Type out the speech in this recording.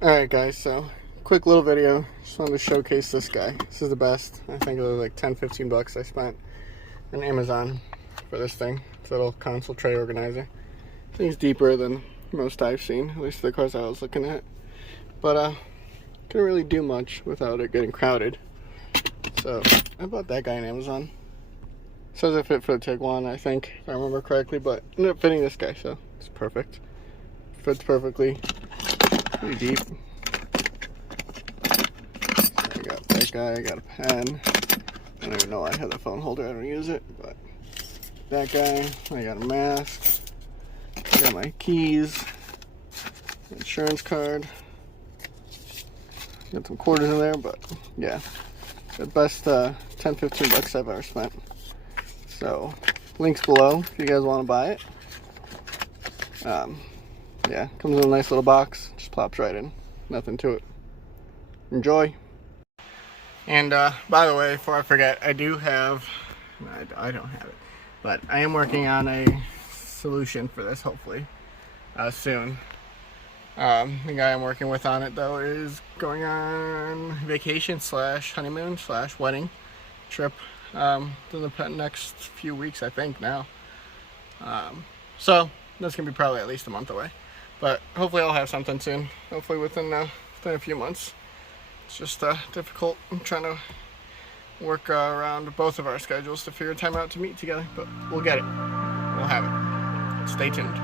Alright guys, so quick little video. Just wanted to showcase this guy. This is the best. I think it was like 10-15 bucks I spent on Amazon for this thing. It's a little console tray organizer. I think it's deeper than most I've seen, at least the cars I was looking at. But couldn't really do much without it getting crowded. So I bought that guy on Amazon. Says it fit for the Tiguan, I think, if I remember correctly, but ended up fitting this guy, so it's perfect. Fits perfectly. Pretty deep. So I got that guy, I got a pen. I don't even know why I have the phone holder, I don't use it, but that guy, I got a mask, I got my keys, insurance card, got some quarters in there, but yeah, the best 10-15 bucks I've ever spent. So, links below if you guys want to buy it. Yeah, comes in a nice little box, just plops right in, nothing to it. Enjoy. And by the way, before I forget, I do have, I don't have it, but I am working on a solution for this, hopefully, soon. The guy I'm working with on it, though, is going on vacation / honeymoon / wedding trip in the next few weeks, I think, now. So, that's going to be probably at least a month away. But hopefully I'll have something soon. Hopefully within a few months. It's just difficult. I'm trying to work around both of our schedules to figure time out to meet together. But we'll get it. We'll have it. Stay tuned.